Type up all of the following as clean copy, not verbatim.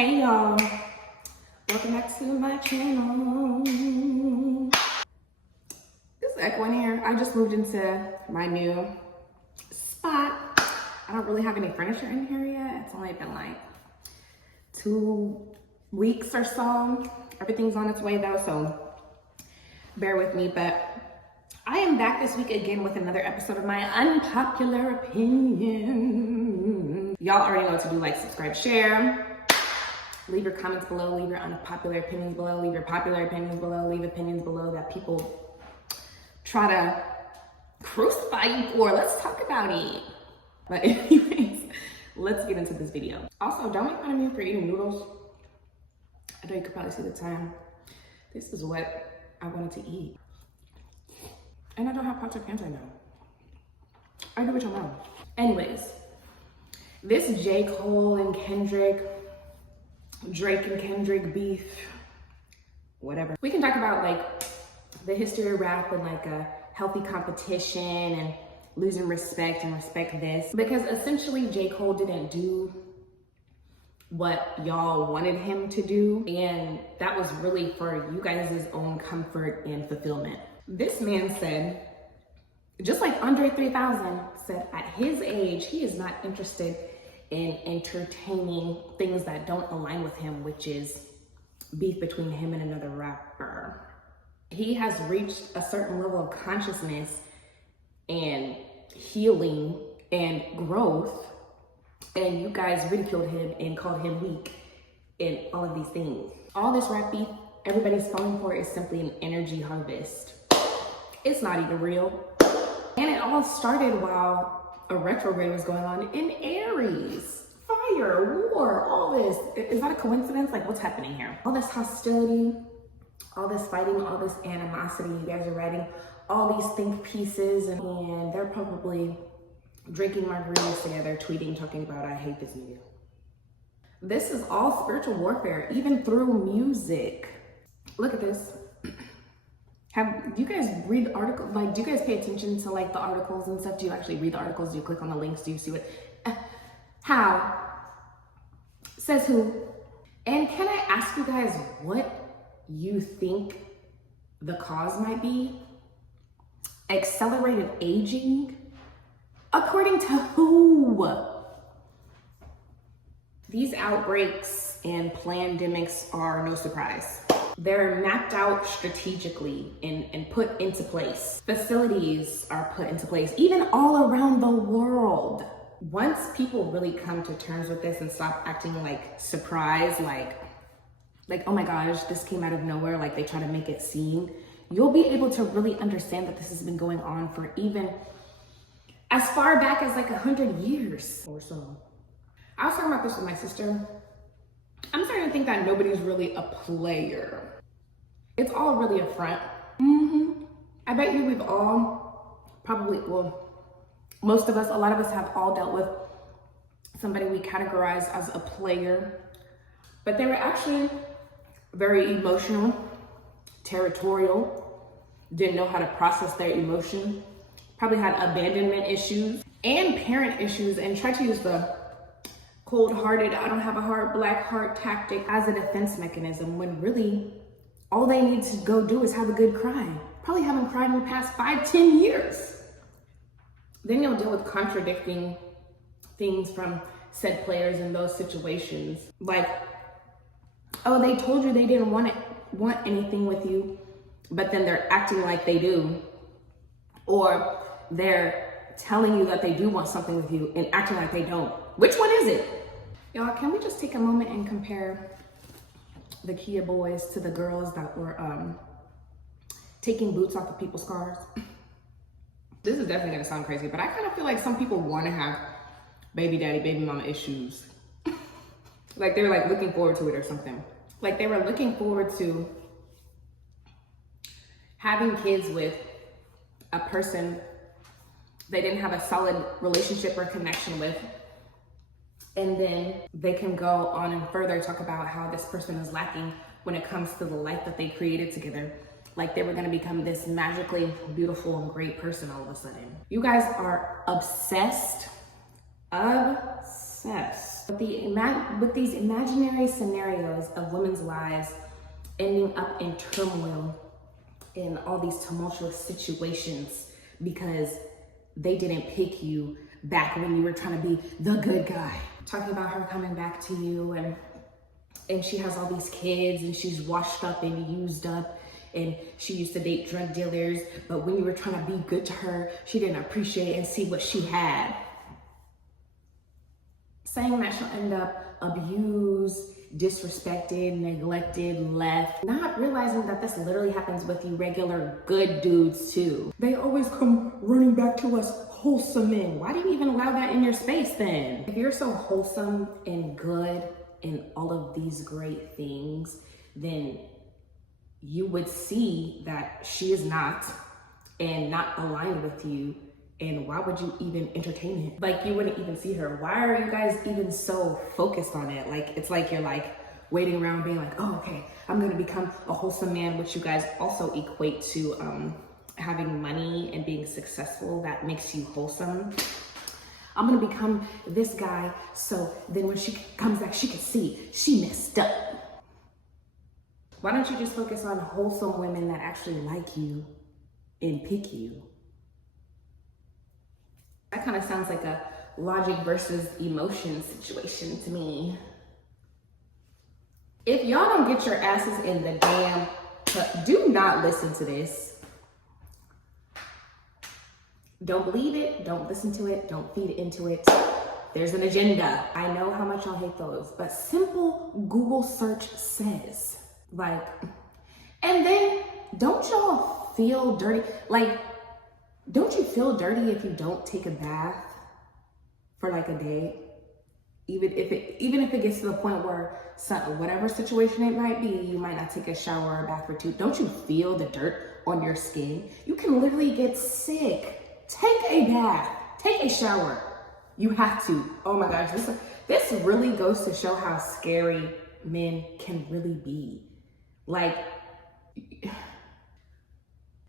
Hey y'all, welcome back to my channel. It's echoing here. I just moved into my new spot. I don't really have any furniture in here yet. It's only been like 2 weeks or so. Everything's on its way though, so bear with me. But I am back this week again with another episode of my unpopular opinion. Y'all already know what to do, like, subscribe, share. Leave your comments below, leave your unpopular opinions below, leave your popular opinions below, leave opinions below that people try to crucify you for. Let's talk about it. But anyways, let's get into this video. Also, don't make fun of me for eating noodles. I know you could probably see the time. This is what I wanted to eat. And I don't have pots or pans right now. I do what y'all know. Anyways, this J. Cole and Kendrick, Drake and Kendrick beef, whatever. We can talk about like the history of rap and like a healthy competition and losing respect and respect this. Because essentially J. Cole didn't do what y'all wanted him to do. And that was really for you guys' own comfort and fulfillment. This man said, just like Andre 3000 said, at his age, he is not interested in entertaining things that don't align with him, which is beef between him and another rapper. He has reached a certain level of consciousness and healing and growth, and you guys ridiculed him and called him weak and all of these things. All this rap beef everybody's falling for is simply an energy harvest. It's not even real. And it all started while a retrograde was going on in Aries. Fire, war, all this. Is that a coincidence? Like, what's happening here? All this hostility, all this fighting, all this animosity. You guys are writing all these think pieces and they're probably drinking margaritas together, tweeting, talking about, I hate this nigga. This is all spiritual warfare, even through music. Look at this. Do you guys read the article? Like, do you guys pay attention to like the articles and stuff? Do you actually read the articles? Do you click on the links? Do you see what? How? Says who? And can I ask you guys what you think the cause might be? Accelerated aging? According to who? These outbreaks and pandemics are no surprise. They're mapped out strategically and put into place. Facilities are put into place, even all around the world. Once people really come to terms with this and stop acting like surprised, like, oh my gosh, this came out of nowhere, like they try to make it seem, you'll be able to really understand that this has been going on for even as far back as like 100 years or so. I was talking about this with my sister. I'm starting to think that nobody's really a player. It's all really a front. I bet you we've all probably, well, most of us, a lot of us have all dealt with somebody we categorize as a player, but they were actually very emotional, territorial, didn't know how to process their emotion, probably had abandonment issues and parent issues, and tried to use the cold-hearted, I don't have a heart, black heart tactic as a defense mechanism, when really all they need to go do is have a good cry. Probably haven't cried in the past 5-10 years. Then you'll deal with contradicting things from said players in those situations. Like, oh, they told you they didn't want anything with you, but then they're acting like they do. Or they're telling you that they do want something with you and acting like they don't. Which one is it? Y'all, can we just take a moment and compare the Kia boys to the girls that were taking boots off of people's cars? This is definitely gonna sound crazy, but I kind of feel like some people want to have baby daddy, baby mama issues. Like they were like looking forward to it or something. Like they were looking forward to having kids with a person they didn't have a solid relationship or connection with. And then they can go on and further talk about how this person is lacking when it comes to the life that they created together. Like they were gonna become this magically beautiful and great person all of a sudden. You guys are obsessed With these imaginary scenarios of women's lives ending up in turmoil in all these tumultuous situations because they didn't pick you back when you were trying to be the good guy. Talking about her coming back to you and she has all these kids and she's washed up and used up and she used to date drug dealers, but when you were trying to be good to her, she didn't appreciate and see what she had. Saying that she'll end up abused, disrespected, neglected, left, not realizing that this literally happens with you regular good dudes too. They always come running back to us wholesome men. Why do you even allow that in your space then? If you're so wholesome and good and all of these great things, then you would see that she is not and not aligned with you. And why would you even entertain it? Like, you wouldn't even see her. Why are you guys even so focused on it? Like, it's like you're like waiting around being like, oh, okay, I'm gonna become a wholesome man, which you guys also equate to having money and being successful. That makes you wholesome. I'm gonna become this guy, so then when she comes back, she can see she messed up. Why don't you just focus on wholesome women that actually like you and pick you? That kind of sounds like a logic versus emotion situation to me. If y'all don't get your asses in the damn, do not listen to this. Don't believe it, don't listen to it, don't feed into it. There's an agenda. I know how much y'all hate those, but simple Google search says, like, and then don't y'all feel dirty? Like, don't you feel dirty if you don't take a bath for like a day? Even if it gets to the point where whatever situation it might be, you might not take a shower or a bath for 2. Don't you feel the dirt on your skin? You can literally get sick. Take a bath, take a shower. You have to. Oh my gosh, this really goes to show how scary men can really be. Like,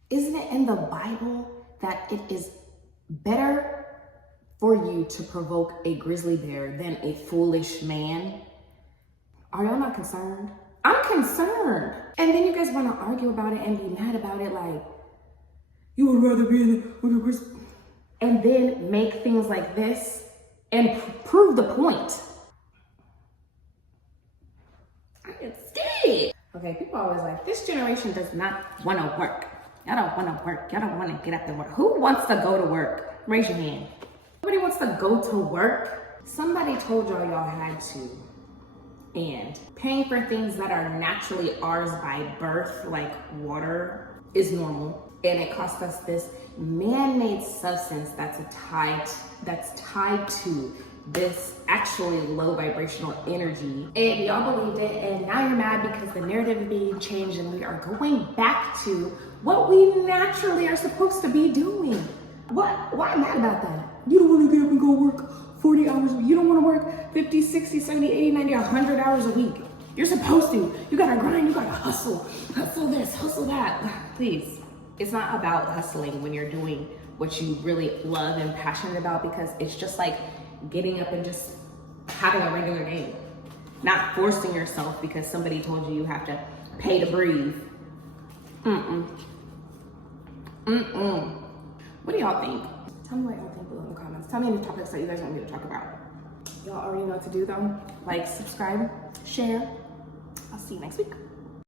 isn't it in the Bible that it is better for you to provoke a grizzly bear than a foolish man? Are y'all not concerned? I'm concerned. And then you guys want to argue about it and be mad about it, like, you would rather be with a grizzly, and then make things like this and prove the point. I get scared. Okay, people are always like, this generation does not want to work. Y'all don't want to work. Y'all don't want to get up and work. Who wants to go to work? Raise your hand. Nobody wants to go to work. Somebody told y'all had to. And paying for things that are naturally ours by birth, like water, is normal. And it costs us this man-made substance that's tied to this actually low vibrational energy. And y'all believed it, and now you're mad because the narrative is being changed and we are going back to what we naturally are supposed to be doing. Why am I mad about that? You don't want to get up and go work 40 hours a week. You don't want to work 50, 60, 70, 80, 90, 100 hours a week. You're supposed to. You gotta grind, you gotta hustle. Hustle this, hustle that. Please. It's not about hustling when you're doing what you really love and passionate about, because it's just like getting up and just having a regular day. Not forcing yourself because somebody told you you have to pay to breathe. What do y'all think? Tell me what y'all think below in the comments. Tell me any topics that you guys want me to talk about. Y'all already know what to do though. Like, subscribe, share. I'll see you next week.